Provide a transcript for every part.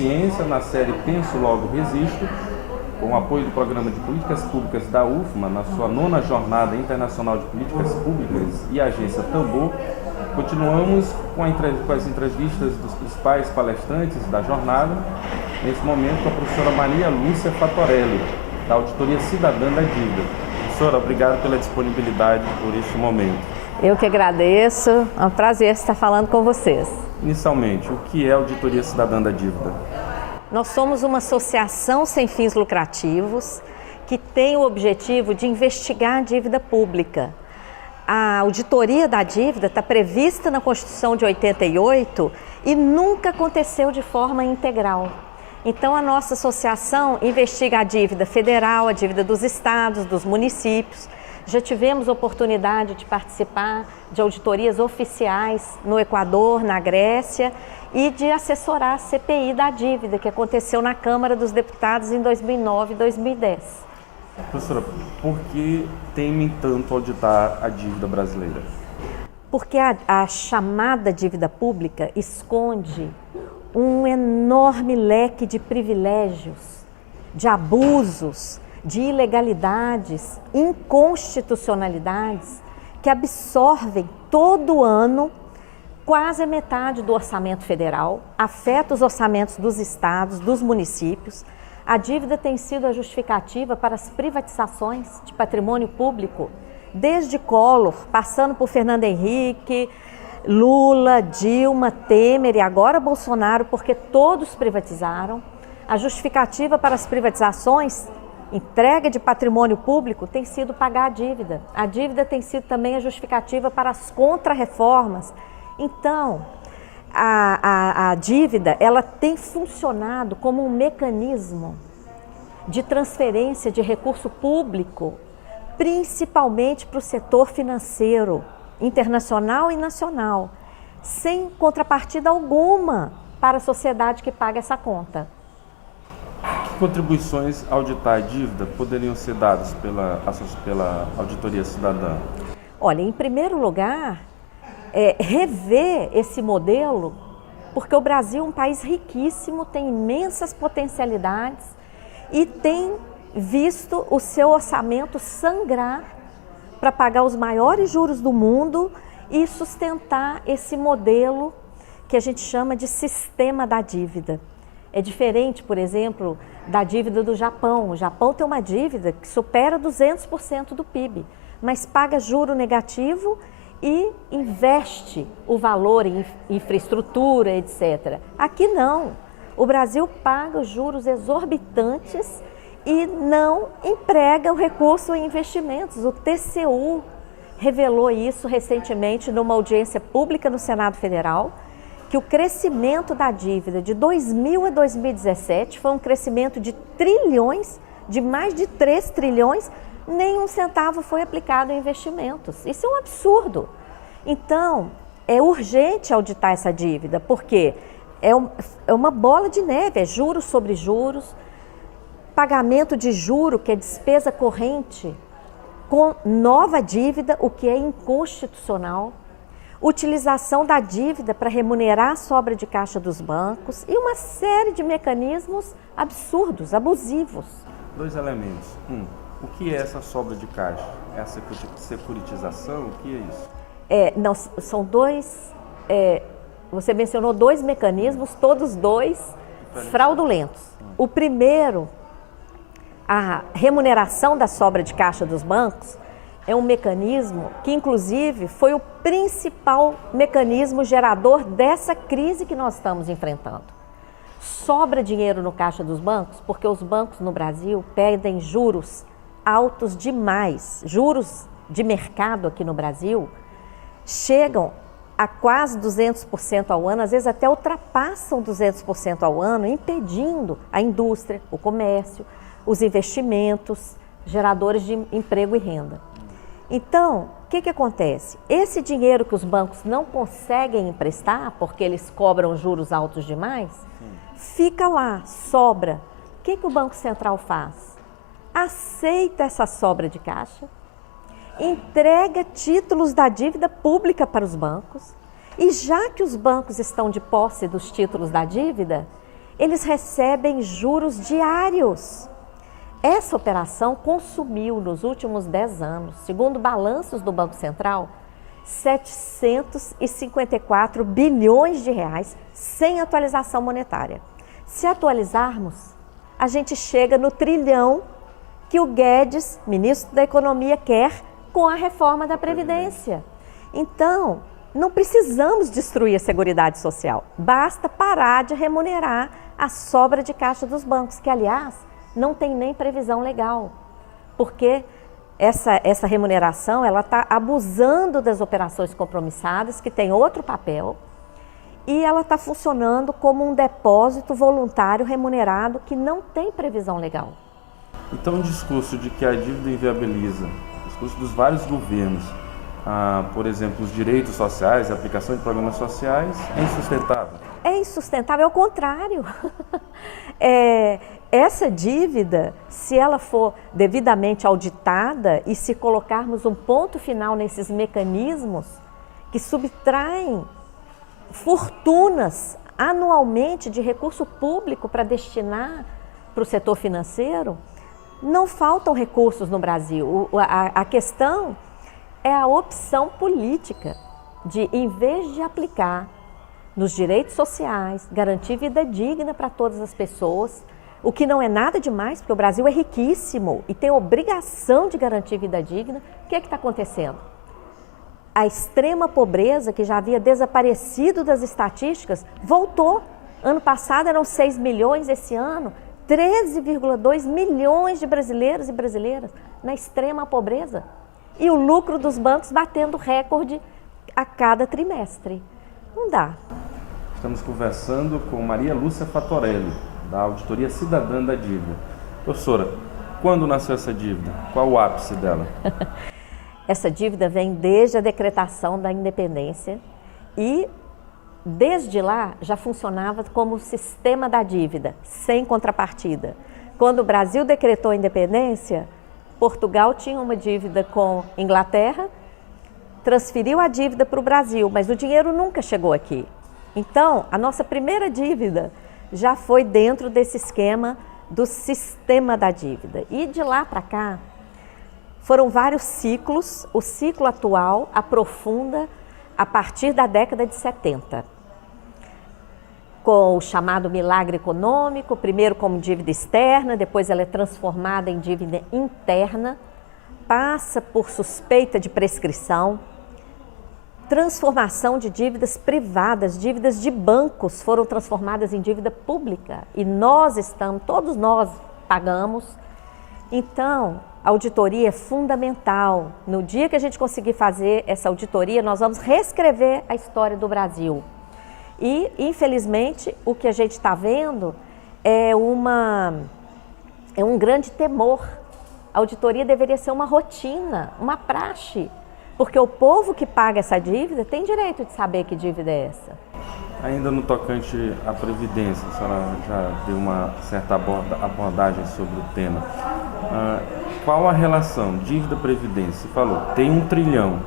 Ciência na série Penso Logo Resisto, com o apoio do Programa de Políticas Públicas da UFMA, na sua 9ª Jornada Internacional de Políticas Públicas e a Agência Tambor. Continuamos com as entrevistas dos principais palestrantes da jornada, nesse momento com a professora Maria Lúcia Fatorelli, da Auditoria Cidadã da Dívida. Professora, obrigado pela disponibilidade por este momento. Eu que agradeço, é um prazer estar falando com vocês. Inicialmente, o que é a Auditoria Cidadã da Dívida? Nós somos uma associação sem fins lucrativos que tem o objetivo de investigar a dívida pública. A auditoria da dívida está prevista na Constituição de 88 e nunca aconteceu de forma integral. Então, a nossa associação investiga a dívida federal, a dívida dos estados, dos municípios. Já tivemos oportunidade de participar de auditorias oficiais no Equador, na Grécia, e de assessorar a CPI da dívida, que aconteceu na Câmara dos Deputados em 2009 e 2010. Professora, por que temem tanto auditar a dívida brasileira? Porque a chamada dívida pública esconde um enorme leque de privilégios, de abusos, de ilegalidades, inconstitucionalidades que absorvem todo ano quase a metade do orçamento federal, afeta os orçamentos dos estados, dos municípios. A dívida tem sido a justificativa para as privatizações de patrimônio público, desde Collor, passando por Fernando Henrique, Lula, Dilma, Temer e agora Bolsonaro, porque todos privatizaram. A justificativa para as privatizações, entrega de patrimônio público, tem sido pagar a dívida. A dívida tem sido também a justificativa para as contrarreformas. Então, a dívida, ela tem funcionado como um mecanismo de transferência de recurso público, principalmente para o setor financeiro, internacional e nacional, sem contrapartida alguma para a sociedade que paga essa conta. Que contribuições a auditar a dívida poderiam ser dadas pela Auditoria Cidadã? Olha, em primeiro lugar, rever esse modelo, porque o Brasil é um país riquíssimo, tem imensas potencialidades e tem visto o seu orçamento sangrar para pagar os maiores juros do mundo e sustentar esse modelo que a gente chama de sistema da dívida. É diferente, por exemplo, da dívida do Japão. O Japão tem uma dívida que supera 200% do PIB, mas paga juro negativo e investe o valor em infraestrutura, etc. Aqui não. O Brasil paga os juros exorbitantes e não emprega o recurso em investimentos. O TCU revelou isso recentemente numa audiência pública no Senado Federal, que o crescimento da dívida de 2000 a 2017 foi um crescimento de trilhões, de mais de 3 trilhões, nem um centavo foi aplicado em investimentos. Isso é um absurdo. Então, é urgente auditar essa dívida, porque é uma bola de neve, é juros sobre juros, pagamento de juro, que é despesa corrente, com nova dívida, o que é inconstitucional, utilização da dívida para remunerar a sobra de caixa dos bancos e uma série de mecanismos absurdos, abusivos. Dois elementos. O que é essa sobra de caixa? É a securitização? O que é isso? Não, são dois, você mencionou dois mecanismos, todos dois fraudulentos. O primeiro, a remuneração da sobra de caixa dos bancos, é um mecanismo que, inclusive, foi o principal mecanismo gerador dessa crise que nós estamos enfrentando. Sobra dinheiro no caixa dos bancos, porque os bancos no Brasil pedem juros altos demais. Juros de mercado aqui no Brasil chegam a quase 200% ao ano, às vezes até ultrapassam 200% ao ano, impedindo a indústria, o comércio, os investimentos, geradores de emprego e renda. Então, o que acontece? Esse dinheiro que os bancos não conseguem emprestar, porque eles cobram juros altos demais, fica lá, sobra. O que o Banco Central faz? Aceita essa sobra de caixa, entrega títulos da dívida pública para os bancos, e já que os bancos estão de posse dos títulos da dívida, eles recebem juros diários. Essa operação consumiu nos últimos 10 anos, segundo balanços do Banco Central, 754 bilhões de reais sem atualização monetária. Se atualizarmos, a gente chega no trilhão que o Guedes, ministro da Economia, quer com a reforma da Previdência. Então, não precisamos destruir a Seguridade Social, basta parar de remunerar a sobra de caixa dos bancos, que, aliás, não tem nem previsão legal, porque essa remuneração ela está abusando das operações compromissadas, que tem outro papel, e ela está funcionando como um depósito voluntário remunerado que não tem previsão legal. Então, o discurso de que a dívida inviabiliza, o discurso dos vários governos, por exemplo, os direitos sociais, a aplicação de programas sociais, é insustentável? É insustentável, é o contrário. Essa dívida, se ela for devidamente auditada e se colocarmos um ponto final nesses mecanismos que subtraem fortunas anualmente de recurso público para destinar para o setor financeiro, não faltam recursos no Brasil. A questão é a opção política de, em vez de aplicar nos direitos sociais, garantir vida digna para todas as pessoas, o que não é nada demais, porque o Brasil é riquíssimo e tem obrigação de garantir vida digna. O que é que está acontecendo? A extrema pobreza, que já havia desaparecido das estatísticas, voltou. Ano passado eram 6 milhões, esse ano 13,2 milhões de brasileiros e brasileiras na extrema pobreza. E o lucro dos bancos batendo recorde a cada trimestre. Não dá. Estamos conversando com Maria Lúcia Fatorelli, da Auditoria Cidadã da Dívida. Professora, quando nasceu essa dívida? Qual o ápice dela? Essa dívida vem desde a decretação da independência e, desde lá, já funcionava como sistema da dívida, sem contrapartida. Quando o Brasil decretou a independência, Portugal tinha uma dívida com Inglaterra, transferiu a dívida para o Brasil, mas o dinheiro nunca chegou aqui. Então, a nossa primeira dívida já foi dentro desse esquema do sistema da dívida. E de lá para cá, foram vários ciclos. O ciclo atual aprofunda a partir da década de 70, com o chamado milagre econômico, primeiro como dívida externa, depois ela é transformada em dívida interna, passa por suspeita de prescrição, transformação de dívidas privadas, dívidas de bancos foram transformadas em dívida pública e todos nós pagamos. Então, a auditoria é fundamental. No dia que a gente conseguir fazer essa auditoria, nós vamos reescrever a história do Brasil. E, infelizmente, o que a gente está vendo é um grande temor. A auditoria deveria ser uma rotina, uma praxe, porque o povo que paga essa dívida tem direito de saber que dívida é essa. Ainda no tocante à Previdência, a senhora já deu uma certa abordagem sobre o tema. Qual a relação dívida-previdência? Você falou, tem 1 trilhão.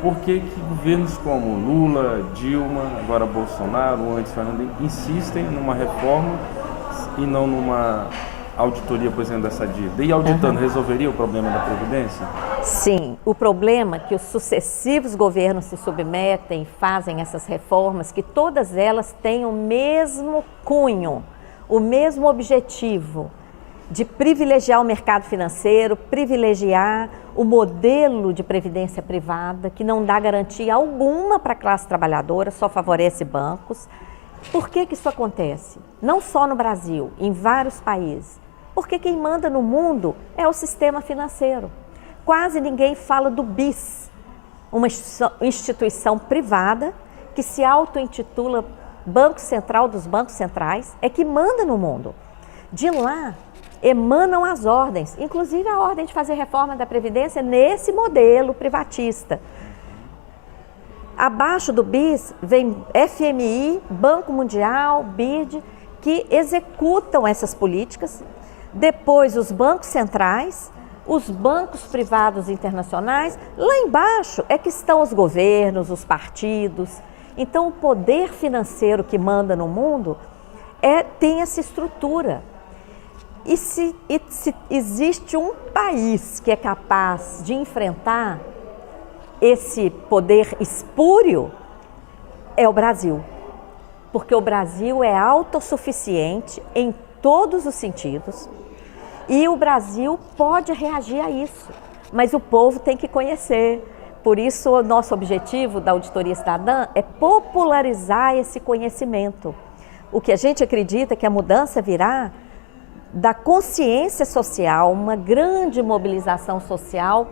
Por que governos como Lula, Dilma, agora Bolsonaro, antes Fernando, insistem numa reforma e não numa auditoria, por exemplo, dessa dívida? E auditando, resolveria o problema da Previdência? Sim, o problema é que os sucessivos governos se submetem, fazem essas reformas, que todas elas têm o mesmo cunho, o mesmo objetivo de privilegiar o mercado financeiro, privilegiar o modelo de previdência privada, que não dá garantia alguma para a classe trabalhadora, só favorece bancos. Por que isso acontece? Não só no Brasil, em vários países. Porque quem manda no mundo é o sistema financeiro. Quase ninguém fala do BIS, uma instituição privada que se auto-intitula Banco Central dos Bancos Centrais, é que manda no mundo. De lá emanam as ordens, inclusive a ordem de fazer reforma da Previdência nesse modelo privatista. Abaixo do BIS vem FMI, Banco Mundial, BID, que executam essas políticas. Depois os bancos centrais, os bancos privados internacionais. Lá embaixo é que estão os governos, os partidos. Então o poder financeiro que manda no mundo tem essa estrutura. E se existe um país que é capaz de enfrentar esse poder espúrio, é o Brasil. Porque o Brasil é autossuficiente em todos os sentidos e o Brasil pode reagir a isso, mas o povo tem que conhecer. Por isso, o nosso objetivo da Auditoria Cidadã é popularizar esse conhecimento. O que a gente acredita é que a mudança virá da consciência social, uma grande mobilização social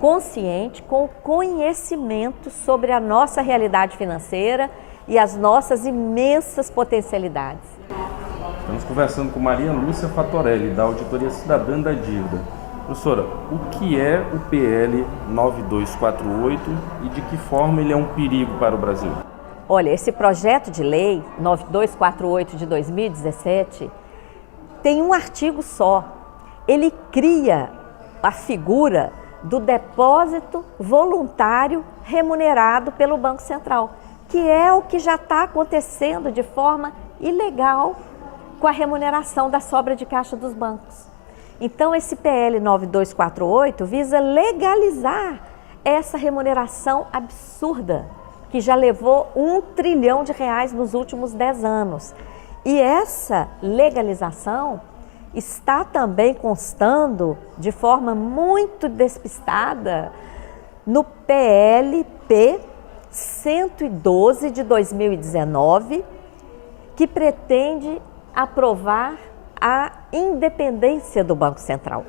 consciente, com conhecimento sobre a nossa realidade financeira e as nossas imensas potencialidades. Estamos conversando com Maria Lúcia Fatorelli, da Auditoria Cidadã da Dívida. Professora, o que é o PL 9248 e de que forma ele é um perigo para o Brasil? Olha, esse projeto de lei 9248 de 2017 tem um artigo só. Ele cria a figura do depósito voluntário remunerado pelo Banco Central, que é o que já está acontecendo de forma ilegal com a remuneração da sobra de caixa dos bancos. Então, esse PL 9248 visa legalizar essa remuneração absurda, que já levou R$1 trilhão nos últimos 10 anos. E essa legalização está também constando de forma muito despistada no PLP 112 de 2019, que pretende aprovar a independência do Banco Central.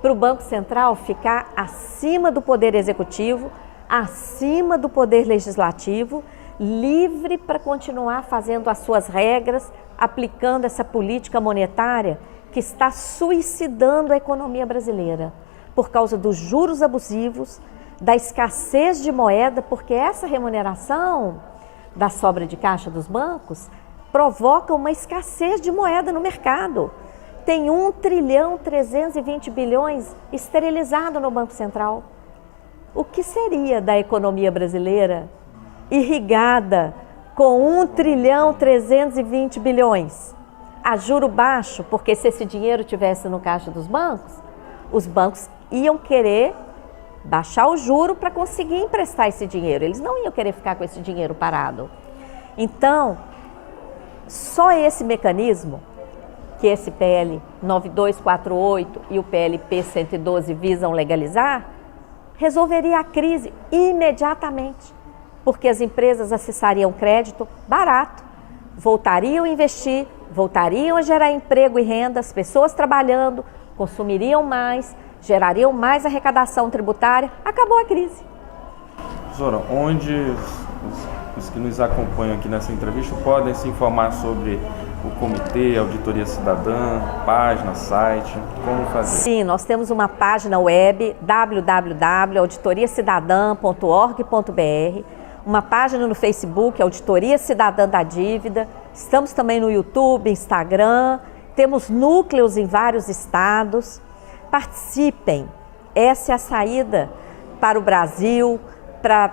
Para o Banco Central ficar acima do Poder Executivo, acima do Poder Legislativo, livre para continuar fazendo as suas regras, aplicando essa política monetária que está suicidando a economia brasileira por causa dos juros abusivos, da escassez de moeda, porque essa remuneração da sobra de caixa dos bancos provoca uma escassez de moeda no mercado. Tem R$1 trilhão esterilizado no Banco Central. O que seria da economia brasileira irrigada com R$1 trilhão a juro baixo? Porque se esse dinheiro tivesse no caixa dos bancos, os bancos iam querer baixar o juro para conseguir emprestar esse dinheiro. Eles não iam querer ficar com esse dinheiro parado. Então, só esse mecanismo que esse PL 9248 e o PLP 112 visam legalizar, resolveria a crise imediatamente, porque as empresas acessariam crédito barato, voltariam a investir, voltariam a gerar emprego e renda, as pessoas trabalhando, consumiriam mais, gerariam mais arrecadação tributária, acabou a crise. Professora, onde os que nos acompanham aqui nessa entrevista podem se informar sobre o comitê, Auditoria Cidadã, página, site, como fazer? Sim, nós temos uma página web, www.auditoriacidadã.org.br, uma página no Facebook, Auditoria Cidadã da Dívida, estamos também no YouTube, Instagram, temos núcleos em vários estados. Participem, essa é a saída para o Brasil, para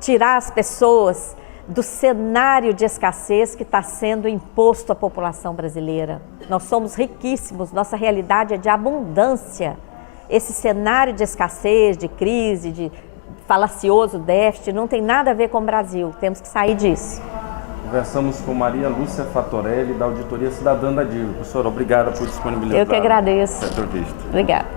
tirar as pessoas do cenário de escassez que está sendo imposto à população brasileira. Nós somos riquíssimos, nossa realidade é de abundância. Esse cenário de escassez, de crise, de falacioso déficit, não tem nada a ver com o Brasil, temos que sair disso. Conversamos com Maria Lúcia Fatorelli, da Auditoria Cidadã da Dívida. Professora, obrigada por disponibilizar. Eu que agradeço. Essa entrevista. Obrigada.